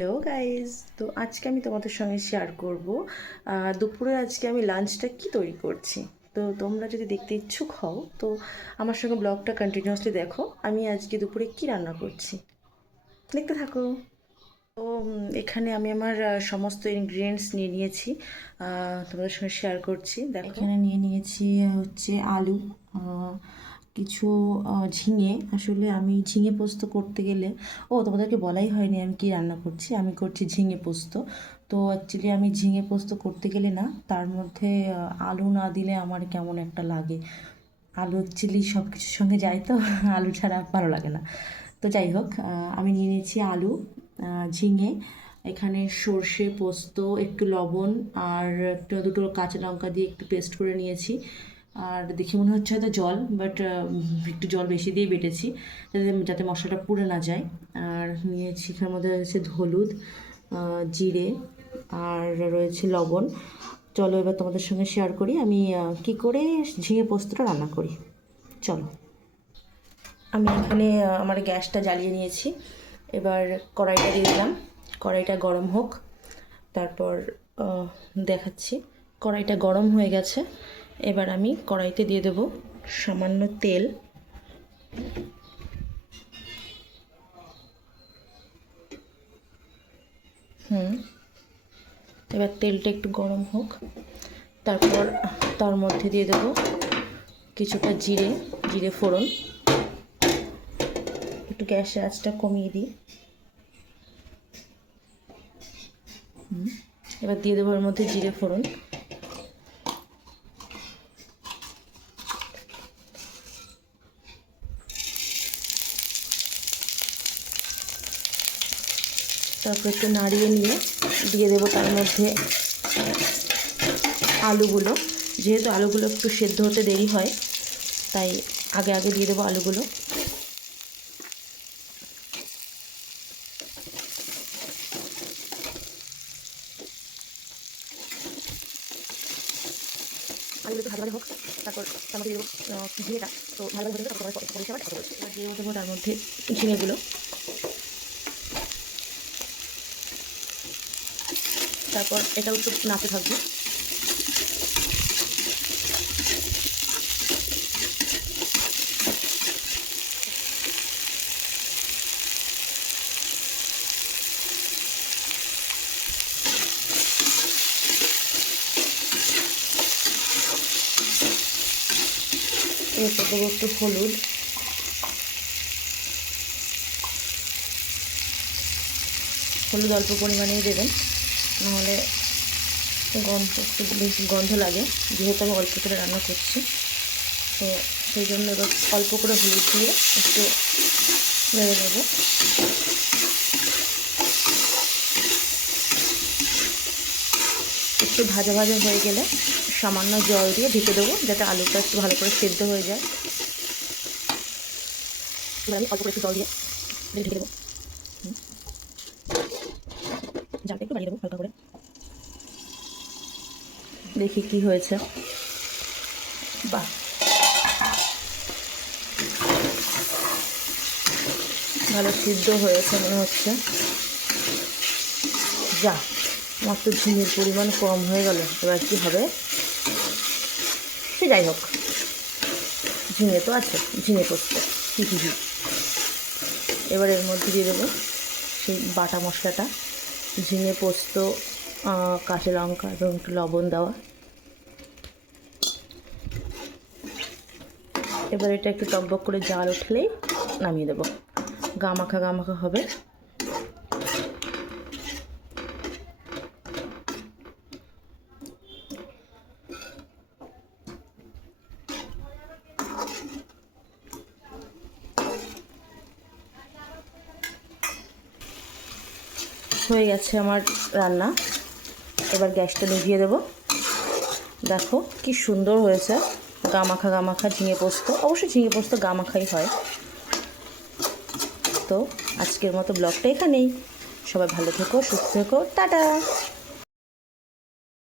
Hello guys, তো আজকে আমি তোমাদের সঙ্গে শেয়ার করব দুপুরে আজকে আমি লাঞ্চটা কি তৈরি করছি। তো তোমরা যদি দেখতে ইচ্ছুক হও তো আমার সঙ্গে ব্লগটা কন্টিনিউয়াসলি দেখো, আমি আজকে দুপুরে কি রান্না করছি, দেখতে থাকো। তো এখানে আমি আমার সমস্ত ইনগ্রিডিয়েন্টস নিয়ে নিয়েছি, তোমাদের সঙ্গে শেয়ার করছি। দেখো, এখানে নিয়ে নিয়েছি হচ্ছে আলু, কিছু ঝিঙে। আসলে আমি ঝিঙে পোস্ত করতে গেলে, তোমাদেরকে বলাই হয়নি আমি কি রান্না করছি। আমি করছি ঝিঙে পোস্ত। তো অ্যাকচুয়ালি আমি ঝিঙে পোস্ত করতে গেলে না, তার মধ্যে আলু না দিলে আমার কেমন একটা লাগে। আলু অ্যাকচুয়ালি সব কিছুর সঙ্গে যায়, তো আলু ছাড়া ভালো লাগে না। তো যাই হোক, আমি নিয়ে নিয়েছি আলু, ঝিঙে, এখানে সর্ষে, পোস্ত, একটু লবণ আর দুটো কাঁচা লঙ্কা দিয়ে একটু পেস্ট করে নিয়েছি। আর দেখে মনে হচ্ছে হয়তো জল, বাট একটু জল বেশি দিয়ে বেটেছি যাতে মশলাটা পুড়ে না যায়। আর নিয়েছি এখানের মধ্যে রয়েছে হলুদ, জিরে, আর রয়েছে লবণ। চলো এবার তোমাদের সঙ্গে শেয়ার করি আমি কি করে ঝিঙে পোস্তটা রান্না করি। চলো, আমি এখানে আমার গ্যাসটা জ্বালিয়ে নিয়েছি। এবার কড়াইটা দিয়ে দিলাম, কড়াইটা গরম হোক, তারপর দেখাচ্ছি। কড়াইটা গরম হয়ে গেছে, এবার আমি কড়াইতে দিয়ে দেব সামান্য তেল। এবার তেলটা একটু গরম হোক, তারপর তার মধ্যে দিয়ে দেব কিছুটা জিরে ফোড়ন। একটু গ্যাসের আঁচটা কমিয়ে দিই। এবার দিয়ে দেবো এর মধ্যে জিরে ফোড়ন। তারপর একটু নাড়িয়ে নিয়ে দিয়ে দেবো তার মধ্যে আলুগুলো। যেহেতু আলুগুলো একটু সেদ্ধ হতে দেরি হয়, তাই আগে আগে দিয়ে দেবো আলুগুলো। আলুগুলো একটু ভালো ভালো হোক, তারপর তার মধ্যে দিয়ে দেবো ঝিঙেটা। তো ভালো ভালো তারপর এবার দিয়ে দেবো তার মধ্যে ঝিঙেগুলো। তারপর এটাও একটু নাড়তে থাকবো। এরপর দেবো একটু হলুদ, হলুদ অল্প পরিমাণেই দেবেন, নাহলে একটু বেশি গন্ধ লাগে। যেহেতু আমি অল্প করে রান্না করছি, তো সেই জন্য এবার অল্প করে হলুদ দিয়ে একটু নেড়ে নেব। একটু ভাজা ভাজা হয়ে গেলে সামান্য জল দিয়ে ঢেকে দেবো, যাতে আলুটা একটু ভালো করে সেদ্ধ হয়ে যায়। এবার আমি অল্প করে একটু জল দিয়ে ঢেকে দেবো। জালটা একটু বাড়িয়ে দেবো হালকা করে। দেখি কি হয়েছে। বাহ, ভালো সিদ্ধ হয়েছে মনে হচ্ছে। যা, মাত্র ঝিঙের পরিমাণ কম হয়ে গেল। এবার কি হবে সে যাই হোক, ঝিঙে তো আছে, ঝিঙে পোস্ত। এবার এর মধ্যে দিয়ে দেবো সেই বাটা মশলাটা, ঝিঙে পোস্ত, কাঁচা লঙ্কা এবং একটু লবণ দেওয়া। এবার এটা একটু টকবক করে জাল উঠলেই নামিয়ে দেবো। গা মাখা হবে। হয়ে গেছে আমার রান্না। এবার গ্যাসটা নিভিয়ে দেবো। দেখো কি সুন্দর হয়েছে, গা মাখা ঝিঙে পোস্ত। অবশ্যই ঝিঙে পোস্ত গা মাখাই হয়। তো আজকের মতো ব্লগটা এখানেই। সবাই ভালো থেকো, সুস্থ থেকো, টাটা।